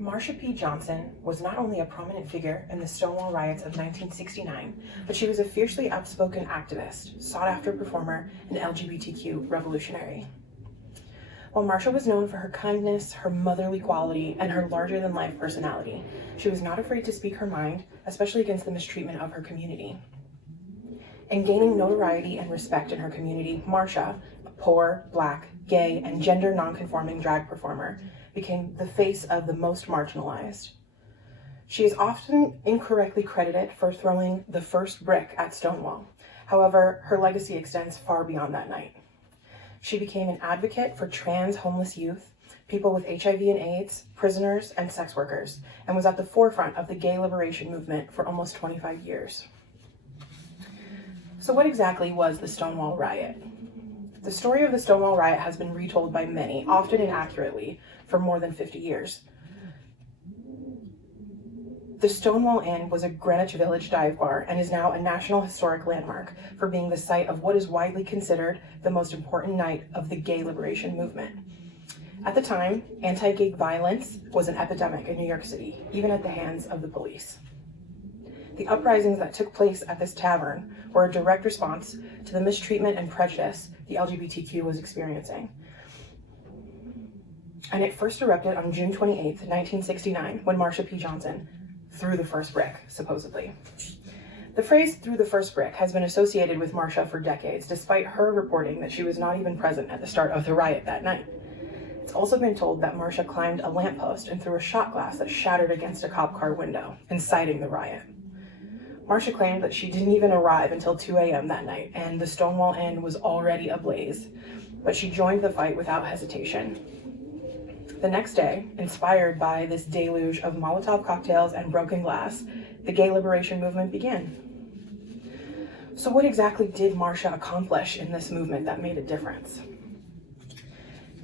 Marsha P. Johnson was not only a prominent figure in the Stonewall riots of 1969, but she was a fiercely outspoken activist, sought-after performer, and LGBTQ revolutionary. While Marsha was known for her kindness, her motherly quality, and her larger-than-life personality, she was not afraid to speak her mind, especially against the mistreatment of her community. In gaining notoriety and respect in her community, Marsha, a poor, Black, gay, and gender non-conforming drag performer, became the face of the most marginalized. She is often incorrectly credited for throwing the first brick at Stonewall. However, her legacy extends far beyond that night. She became an advocate for trans homeless youth, people with HIV and AIDS, prisoners, and sex workers, and was at the forefront of the gay liberation movement for almost 25 years. So what exactly was the Stonewall riot? The story of the Stonewall riot has been retold by many, often inaccurately, for more than 50 years. The Stonewall Inn was a Greenwich Village dive bar and is now a National Historic Landmark for being the site of what is widely considered the most important night of the gay liberation movement. At the time, anti-gay violence was an epidemic in New York City, even at the hands of the police. The uprisings that took place at this tavern were a direct response to the mistreatment and prejudice the LGBTQ was experiencing. And it first erupted on June 28, 1969, when Marsha P. Johnson threw the first brick, supposedly. The phrase "threw the first brick" has been associated with Marsha for decades, despite her reporting that she was not even present at the start of the riot that night. It's also been told that Marsha climbed a lamppost and threw a shot glass that shattered against a cop car window, inciting the riot. Marsha claimed that she didn't even arrive until 2 a.m. that night, and the Stonewall Inn was already ablaze, but she joined the fight without hesitation. The next day, inspired by this deluge of Molotov cocktails and broken glass, the gay liberation movement began. So what exactly did Marsha accomplish in this movement that made a difference?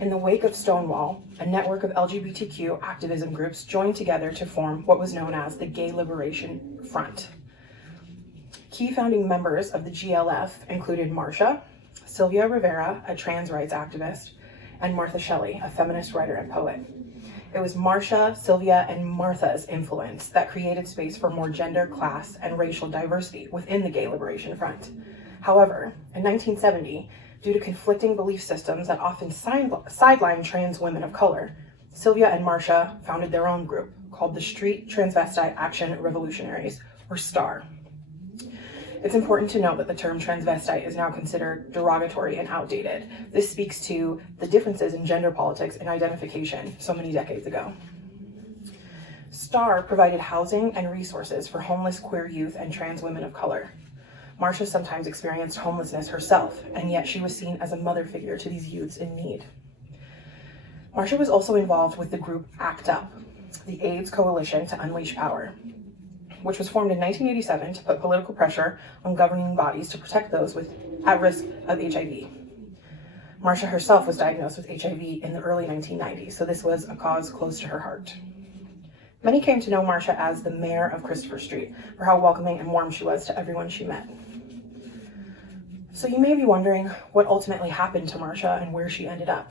In the wake of Stonewall, a network of LGBTQ activism groups joined together to form what was known as the Gay Liberation Front. Key founding members of the GLF included Marsha, Sylvia Rivera, a trans rights activist, and Martha Shelley, a feminist writer and poet. It was Marsha, Sylvia, and Martha's influence that created space for more gender, class, and racial diversity within the Gay Liberation Front. However, in 1970, due to conflicting belief systems that often sidelined trans women of color, Sylvia and Marsha founded their own group called the Street Transvestite Action Revolutionaries, or STAR. It's important to note that the term transvestite is now considered derogatory and outdated. This speaks to the differences in gender politics and identification so many decades ago. STAR provided housing and resources for homeless queer youth and trans women of color. Marsha sometimes experienced homelessness herself, and yet she was seen as a mother figure to these youths in need. Marsha was also involved with the group ACT UP, the AIDS Coalition to Unleash Power, which was formed in 1987 to put political pressure on governing bodies to protect those at risk of HIV. Marsha herself was diagnosed with HIV in the early 1990s, so this was a cause close to her heart. Many came to know Marsha as the mayor of Christopher Street for how welcoming and warm she was to everyone she met. So you may be wondering what ultimately happened to Marsha and where she ended up.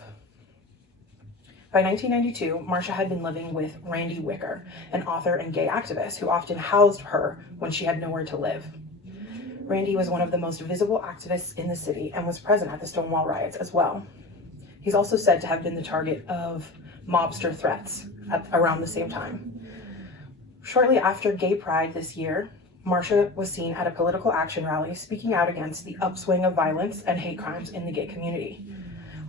By 1992, Marsha had been living with Randy Wicker, an author and gay activist who often housed her when she had nowhere to live. Randy was one of the most visible activists in the city and was present at the Stonewall riots as well. He's also said to have been the target of mobster threats around the same time. Shortly after Gay Pride this year, Marsha was seen at a political action rally speaking out against the upswing of violence and hate crimes in the gay community.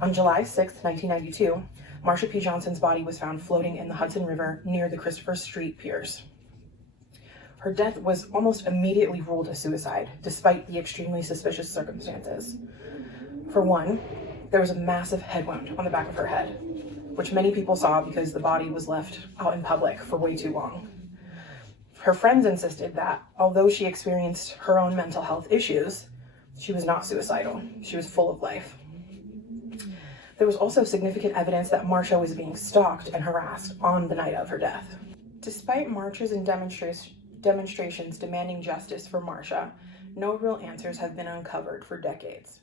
On July 6, 1992, Marsha P. Johnson's body was found floating in the Hudson River near the Christopher Street piers. Her death was almost immediately ruled a suicide, despite the extremely suspicious circumstances. For one, there was a massive head wound on the back of her head, which many people saw because the body was left out in public for way too long. Her friends insisted that, although she experienced her own mental health issues, she was not suicidal. She was full of life. There was also significant evidence that Marsha was being stalked and harassed on the night of her death. Despite marches and demonstrations demanding justice for Marsha, no real answers have been uncovered for decades.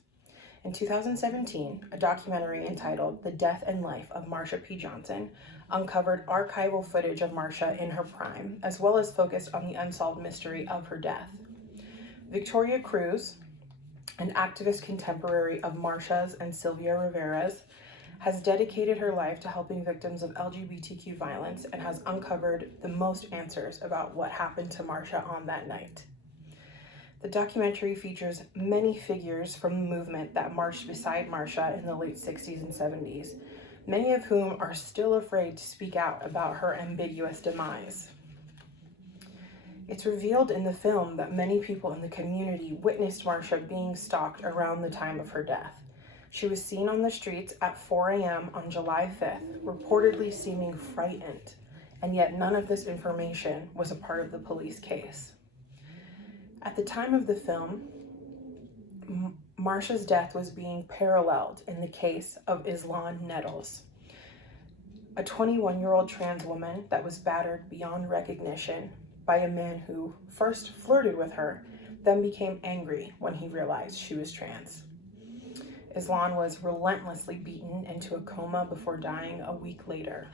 In 2017, a documentary entitled The Death and Life of Marsha P. Johnson uncovered archival footage of Marsha in her prime, as well as focused on the unsolved mystery of her death. Victoria Cruz, an activist contemporary of Marsha's and Sylvia Rivera's, has dedicated her life to helping victims of LGBTQ violence and has uncovered the most answers about what happened to Marsha on that night. The documentary features many figures from the movement that marched beside Marsha in the late 60s and 70s, many of whom are still afraid to speak out about her ambiguous demise. It's revealed in the film that many people in the community witnessed Marsha being stalked around the time of her death. She was seen on the streets at 4 a.m. on July 5th, reportedly seeming frightened, and yet none of this information was a part of the police case. At the time of the film, Marsha's death was being paralleled in the case of Islan Nettles, a 21-year-old trans woman that was battered beyond recognition by a man who first flirted with her, then became angry when he realized she was trans. Islan was relentlessly beaten into a coma before dying a week later.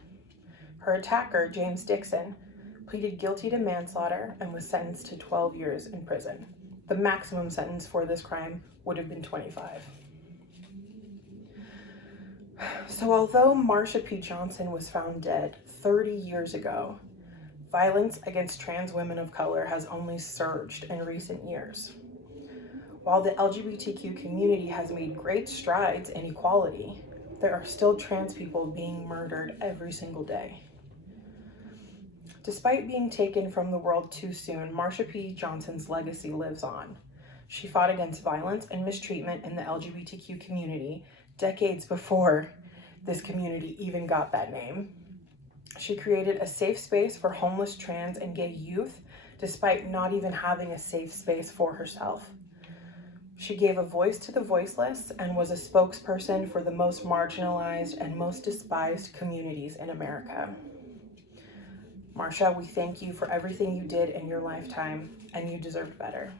Her attacker, James Dixon, pleaded guilty to manslaughter and was sentenced to 12 years in prison. The maximum sentence for this crime would have been 25. So although Marsha P. Johnson was found dead 30 years ago, violence against trans women of color has only surged in recent years. While the LGBTQ community has made great strides in equality, there are still trans people being murdered every single day. Despite being taken from the world too soon, Marsha P. Johnson's legacy lives on. She fought against violence and mistreatment in the LGBTQ community decades before this community even got that name. She created a safe space for homeless trans and gay youth, despite not even having a safe space for herself. She gave a voice to the voiceless and was a spokesperson for the most marginalized and most despised communities in America. Marsha, we thank you for everything you did in your lifetime, and you deserved better.